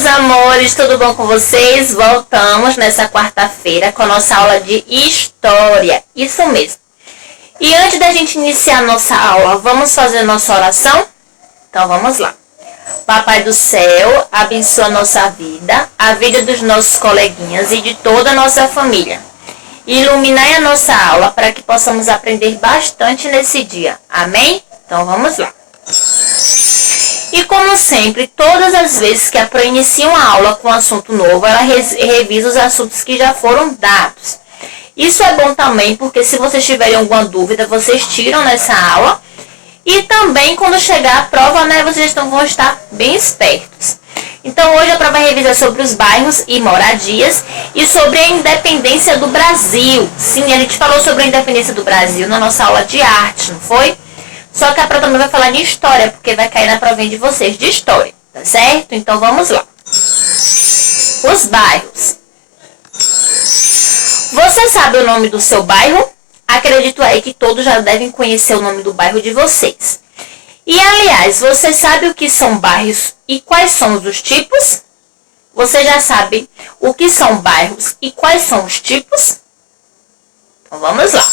meus amores, tudo bom com vocês? Voltamos nessa quarta-feira com a nossa aula de História, isso mesmo. E antes da gente iniciar a nossa aula, vamos fazer nossa oração? Então vamos lá. Papai do céu, abençoa a nossa vida, a vida dos nossos coleguinhas e de toda a nossa família. Iluminai a nossa aula para que possamos aprender bastante nesse dia. Amém? Então vamos lá. E como sempre, todas as vezes que a Pro inicia uma aula com um assunto novo, ela revisa os assuntos que já foram dados. Isso é bom também, porque se vocês tiverem alguma dúvida, vocês tiram nessa aula. E também, quando chegar a prova, né, vocês vão estar bem espertos. Então, hoje a Pro vai revisar sobre os bairros e moradias e sobre a independência do Brasil. Sim, a gente falou sobre a independência do Brasil na nossa aula de arte, não foi? Só que a Pro também vai falar de história, porque vai cair na provinha de vocês de história, tá certo? Então vamos lá. Os bairros. Você sabe o nome do seu bairro? Acredito aí que todos já devem conhecer o nome do bairro de vocês. E aliás, você sabe o que são bairros e quais são os tipos? Você já sabe o que são bairros e quais são os tipos? Então vamos lá.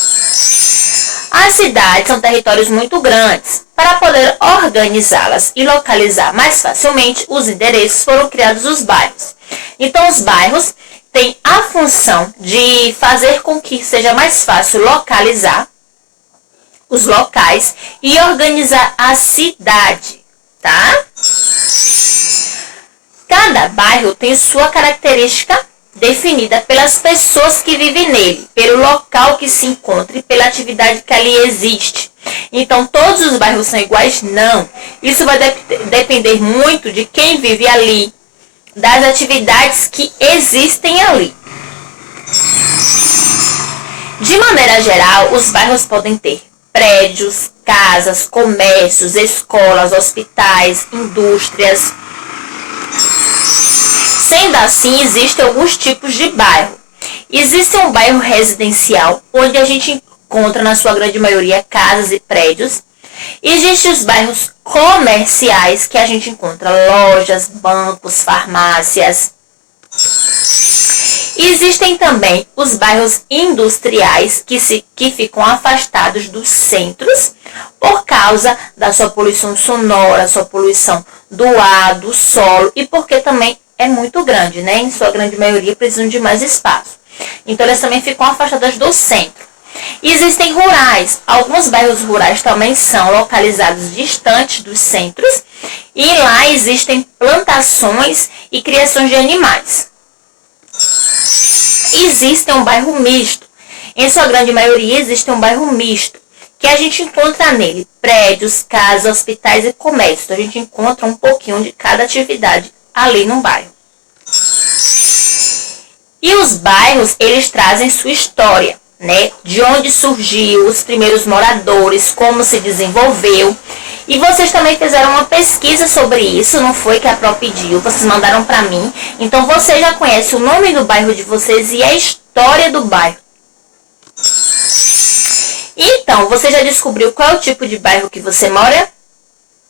As cidades são territórios muito grandes. Para poder organizá-las e localizar mais facilmente os endereços, foram criados os bairros. Então, os bairros têm a função de fazer com que seja mais fácil localizar os locais e organizar a cidade, tá? Cada bairro tem sua característica definida pelas pessoas que vivem nele, pelo local que se encontra e pela atividade que ali existe. Então, todos os bairros são iguais? Não. Isso vai depender muito de quem vive ali, das atividades que existem ali. De maneira geral, os bairros podem ter prédios, casas, comércios, escolas, hospitais, indústrias. Sendo assim, existem alguns tipos de bairro. Existe um bairro residencial, onde a gente encontra, na sua grande maioria, casas e prédios. Existem os bairros comerciais, que a gente encontra lojas, bancos, farmácias. Existem também os bairros industriais, que ficam afastados dos centros, por causa da sua poluição sonora, sua poluição do ar, do solo, e porque também é muito grande, né? Em sua grande maioria precisam de mais espaço. Então, elas também ficam afastadas do centro. Existem rurais. Alguns bairros rurais também são localizados distantes dos centros. E lá existem plantações e criações de animais. Existe um bairro misto. Em sua grande maioria, existe um bairro misto, que a gente encontra nele prédios, casas, hospitais e comércios. A gente encontra um pouquinho de cada atividade ali no bairro. E os bairros, eles trazem sua história, né? De onde surgiu, os primeiros moradores, como se desenvolveu. E vocês também fizeram uma pesquisa sobre isso, não foi que a Pro pediu, vocês mandaram para mim. Então você já conhece o nome do bairro de vocês e a história do bairro. Então, você já descobriu qual é o tipo de bairro que você mora?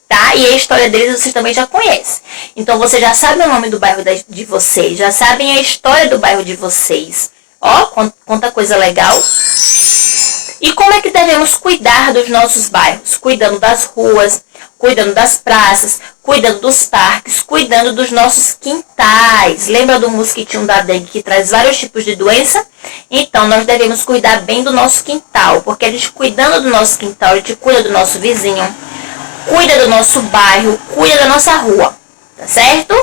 Tá? E a história deles vocês também já conhecem. Então, você já sabe o nome do bairro de vocês, já sabem a história do bairro de vocês. Ó, quanta coisa legal. E como é que devemos cuidar dos nossos bairros? Cuidando das ruas, cuidando das praças, cuidando dos parques, cuidando dos nossos quintais. Lembra do mosquitinho da dengue que traz vários tipos de doença? Então, nós devemos cuidar bem do nosso quintal, porque a gente cuidando do nosso quintal, a gente cuida do nosso vizinho, cuida do nosso bairro, cuida da nossa rua, tá certo?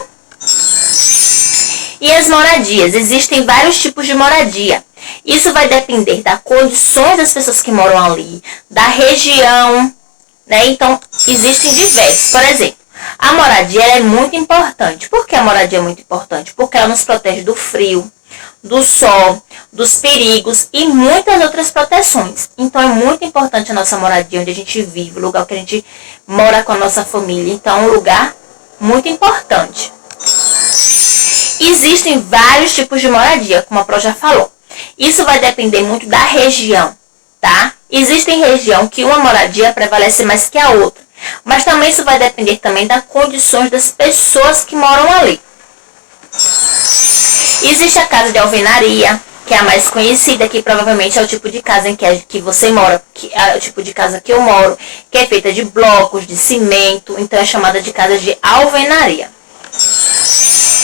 E as moradias? Existem vários tipos de moradia. Isso vai depender das condições das pessoas que moram ali, da região, né? Então, existem diversos. Por exemplo, a moradia é muito importante. Por que a moradia é muito importante? Porque ela nos protege do frio, do sol, dos perigos e muitas outras proteções. Então, é muito importante a nossa moradia, onde a gente vive, o lugar que a gente mora com a nossa família. Então, é um lugar muito importante. Existem vários tipos de moradia, como a Pro já falou. Isso vai depender muito da região, tá? Existe região que uma moradia prevalece mais que a outra. Mas também isso vai depender também das condições das pessoas que moram ali. Existe a casa de alvenaria, que é a mais conhecida, que provavelmente é o tipo de casa em que você mora, que é o tipo de casa que eu moro, que é feita de blocos, de cimento, então é chamada de casa de alvenaria.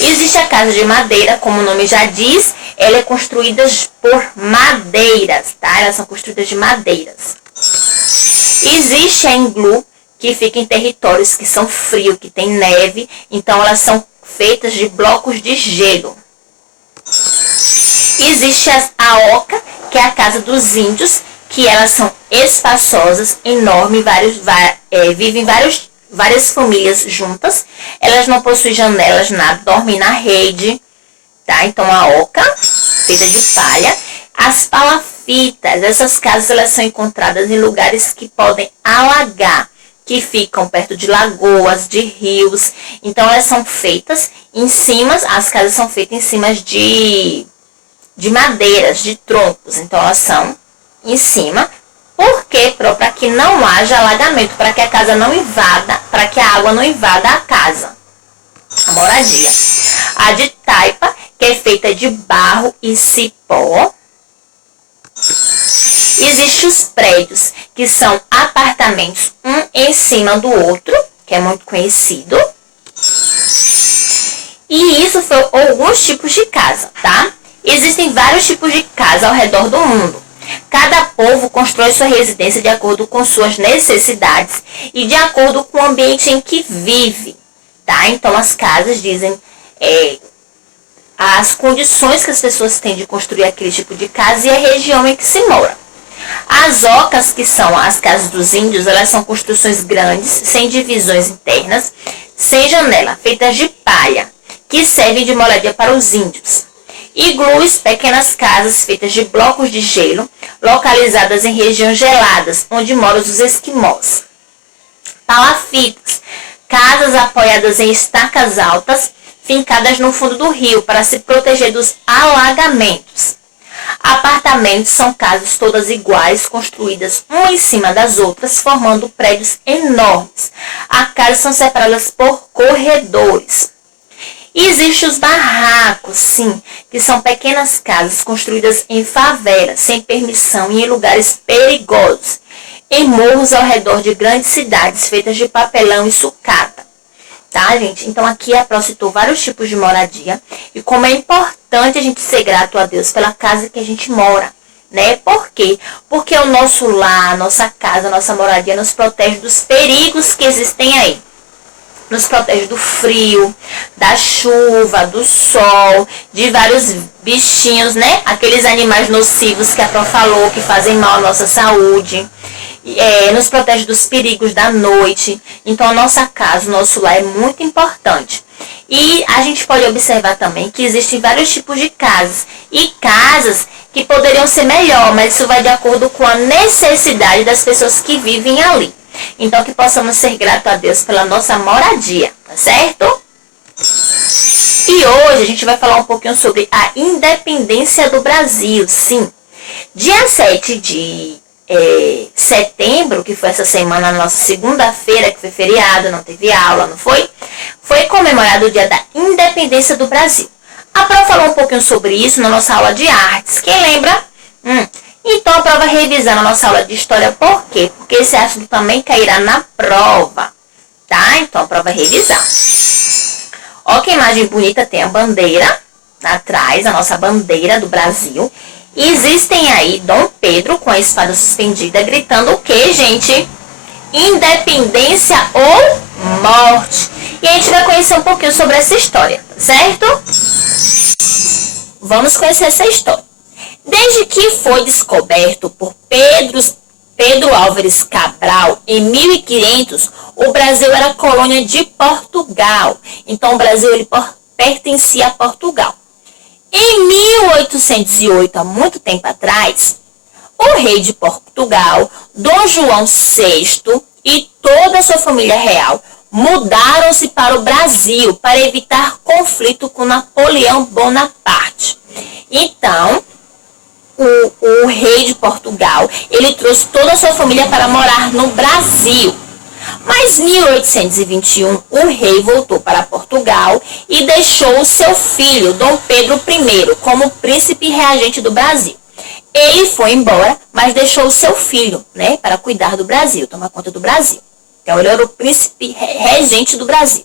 Existe a casa de madeira, como o nome já diz, ela é construída por madeiras, tá? Elas são construídas de madeiras. Existe a iglu, que fica em territórios que são frios, que tem neve, então elas são feitas de blocos de gelo. Existe a oca, que é a casa dos índios, que elas são espaçosas, enormes, vivem várias famílias juntas. Elas não possuem janelas, nada, dormem na rede, tá? Então a oca, feita de palha. As palafitas, essas casas elas são encontradas em lugares que podem alagar, que ficam perto de lagoas, de rios. Então elas são feitas em cima, as casas são feitas em cima de madeiras, de troncos. Então elas são em cima. Por quê? Para que não haja alagamento, para que a casa não invada, para que a água não invada a casa, a moradia. A de taipa, que é feita de barro e cipó. Existem os prédios, que são apartamentos um em cima do outro, que é muito conhecido. E isso foi alguns tipos de casa, tá? Existem vários tipos de casa ao redor do mundo. Cada povo constrói sua residência de acordo com suas necessidades e de acordo com o ambiente em que vive, tá? Então as casas dizem as condições que as pessoas têm de construir aquele tipo de casa e a região em que se mora. As ocas, que são as casas dos índios, elas são construções grandes, sem divisões internas, sem janela, feitas de palha, que servem de moradia para os índios. Iglus, pequenas casas feitas de blocos de gelo, localizadas em regiões geladas, onde moram os esquimós. Palafitas, casas apoiadas em estacas altas, fincadas no fundo do rio, para se proteger dos alagamentos. Apartamentos são casas todas iguais, construídas uma em cima das outras, formando prédios enormes. As casas são separadas por corredores. E existem os barracos, sim, que são pequenas casas construídas em favelas, sem permissão e em lugares perigosos, em morros ao redor de grandes cidades, feitas de papelão e sucata. Tá, gente? Então aqui a Pró citou vários tipos de moradia e como é importante a gente ser grato a Deus pela casa que a gente mora, né? Por quê? Porque o nosso lar, a nossa casa, a nossa moradia nos protege dos perigos que existem aí. Nos protege do frio, da chuva, do sol, de vários bichinhos, né? Aqueles animais nocivos que a Pró falou, que fazem mal à nossa saúde. Nos protege dos perigos da noite. Então a nossa casa, o nosso lar é muito importante. E a gente pode observar também que existem vários tipos de casas. E casas que poderiam ser melhor, mas isso vai de acordo com a necessidade das pessoas que vivem ali. Então que possamos ser gratos a Deus pela nossa moradia, tá certo? E hoje a gente vai falar um pouquinho sobre a independência do Brasil, sim. Dia 7 de setembro, que foi essa semana, nossa segunda-feira, que foi feriado, não teve aula, não foi? Foi comemorado o dia da independência do Brasil. A Pró falou um pouquinho sobre isso na nossa aula de artes. Quem lembra? Então a Pró vai revisar na nossa aula de história. Por quê? Porque esse assunto também cairá na prova, tá? Então a Pró vai revisar. Ó que imagem bonita, tem a bandeira atrás, a nossa bandeira do Brasil. E existem aí Dom Pedro com a espada suspendida gritando o que, gente? Independência ou morte. E a gente vai conhecer um pouquinho sobre essa história, certo? Vamos conhecer essa história. Desde que foi descoberto por Pedro Álvares Cabral em 1500, o Brasil era colônia de Portugal. Então o Brasil ele pertencia a Portugal. Em 1808, há muito tempo atrás, o rei de Portugal, Dom João VI e toda a sua família real mudaram-se para o Brasil para evitar conflito com Napoleão Bonaparte. Então, o rei de Portugal, ele trouxe toda a sua família para morar no Brasil. Mas Mas em 1821, o rei voltou para Portugal e deixou o seu filho, Dom Pedro I, como príncipe regente do Brasil. Ele foi embora, mas deixou o seu filho, né, para cuidar do Brasil, tomar conta do Brasil. Então, ele era o príncipe regente do Brasil.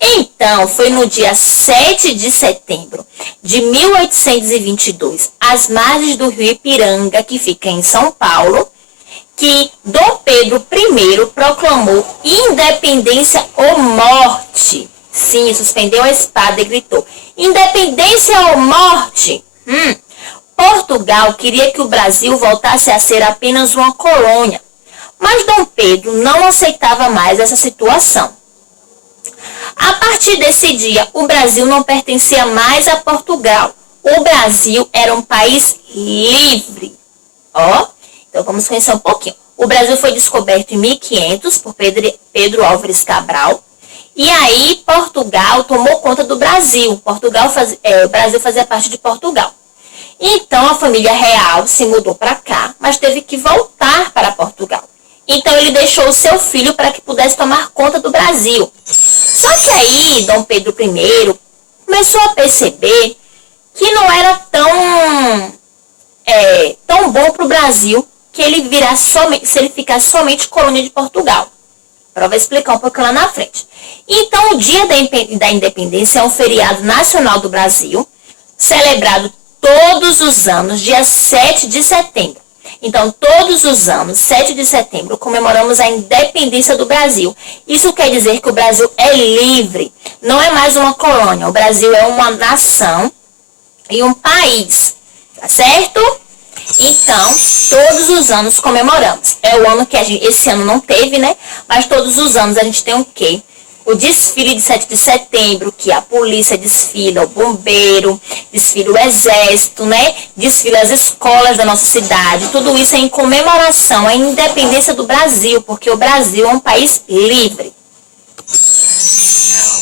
Então, foi no dia 7 de setembro de 1822, às margens do rio Ipiranga, que fica em São Paulo, que Dom Pedro I proclamou independência ou morte. Sim, suspendeu a espada e gritou: independência ou morte! Portugal queria que o Brasil voltasse a ser apenas uma colônia, mas Dom Pedro não aceitava mais essa situação. A partir desse dia, o Brasil não pertencia mais a Portugal. O Brasil era um país livre. Então vamos conhecer um pouquinho. O Brasil foi descoberto em 1500 por Pedro Álvares Cabral. E aí Portugal tomou conta do Brasil. O Brasil fazia parte de Portugal. Então a família real se mudou para cá, mas teve que voltar para Portugal. Então ele deixou o seu filho para que pudesse tomar conta do Brasil. Só que aí Dom Pedro I começou a perceber que não era tão bom para o Brasil que ele se ele ficasse somente colônia de Portugal. Eu vou explicar um pouco lá na frente. Então o dia da independência é um feriado nacional do Brasil, celebrado todos os anos, dia 7 de setembro. Então, todos os anos, 7 de setembro, comemoramos a independência do Brasil. Isso quer dizer que o Brasil é livre, não é mais uma colônia. O Brasil é uma nação e um país, tá certo? Então, todos os anos comemoramos. É o ano que esse ano não teve, né? Mas todos os anos a gente tem o quê? O desfile de 7 de setembro, que a polícia desfila, o bombeiro, desfila o exército, né? Desfila as escolas da nossa cidade. Tudo isso é em comemoração à independência do Brasil, porque o Brasil é um país livre.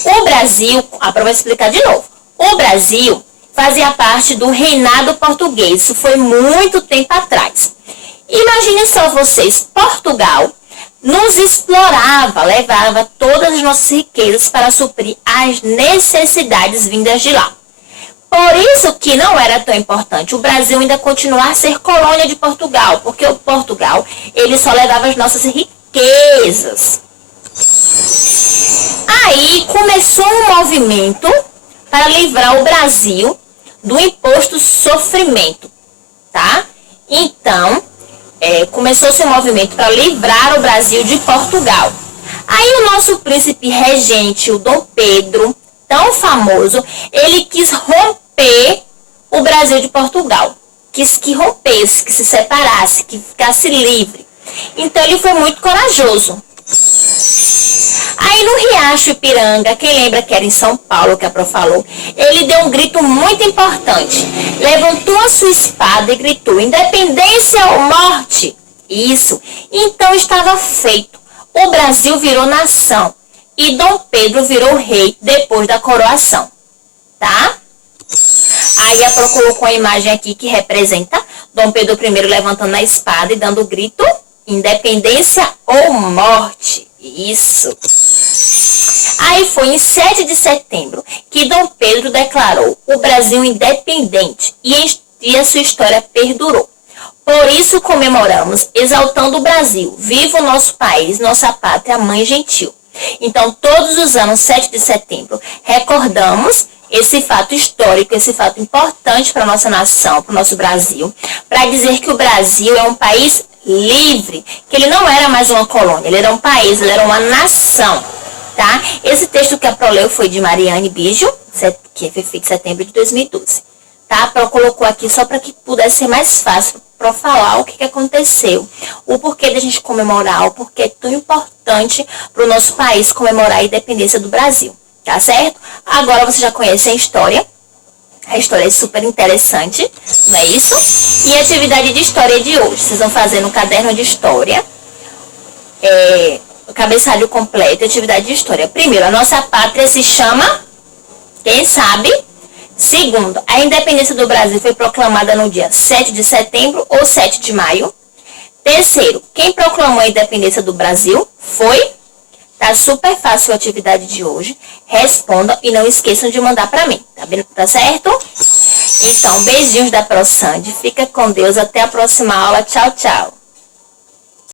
O Brasil, vou explicar de novo. O Brasil fazia parte do reinado português. Isso foi muito tempo atrás. Imagine só vocês, Portugal nos explorava, levava todas as nossas riquezas para suprir as necessidades vindas de lá. Por isso que não era tão importante o Brasil ainda continuar a ser colônia de Portugal, porque o Portugal, ele só levava as nossas riquezas. Aí começou um movimento para livrar o Brasil do imposto sofrimento, tá? Então, começou-se um movimento para livrar o Brasil de Portugal. Aí o nosso príncipe regente, o Dom Pedro, tão famoso, ele quis romper o Brasil de Portugal. Quis que rompesse, que se separasse, que ficasse livre. Então ele foi muito corajoso. Aí no Riacho Ipiranga, quem lembra que era em São Paulo, que a Pro falou, ele deu um grito muito importante. Levantou a sua espada e gritou: independência ou morte? Isso. Então estava feito. O Brasil virou nação e Dom Pedro virou rei depois da coroação. Tá? Aí a Pro colocou a imagem aqui que representa Dom Pedro I levantando a espada e dando o grito: independência ou morte? Isso. Aí foi em 7 de setembro que Dom Pedro declarou o Brasil independente e a sua história perdurou. Por isso comemoramos, exaltando o Brasil. Viva o nosso país, nossa pátria, mãe gentil. Então, todos os anos, 7 de setembro, recordamos esse fato histórico, esse fato importante para a nossa nação, para o nosso Brasil, para dizer que o Brasil é um país livre, que ele não era mais uma colônia, ele era um país, ele era uma nação, tá? Esse texto que a Pro leu foi de Mariane Biggio, que foi feito em setembro de 2012, tá? A Pro colocou aqui só para que pudesse ser mais fácil para falar o que aconteceu, o porquê da gente comemorar, o porquê é tão importante para o nosso país comemorar a independência do Brasil, tá certo? Agora você já conhece a história. A história é super interessante, não é isso? E a atividade de história de hoje, vocês vão fazer no caderno de história, o cabeçalho completo, atividade de história. Primeiro, a nossa pátria se chama, quem sabe? Segundo, a independência do Brasil foi proclamada no dia 7 de setembro ou 7 de maio. Terceiro, quem proclamou a independência do Brasil foi ficar super fácil a atividade de hoje. Respondam e não esqueçam de mandar pra mim, tá certo? Então, beijinhos da ProSandy. Fica com Deus. Até a próxima aula. Tchau, tchau.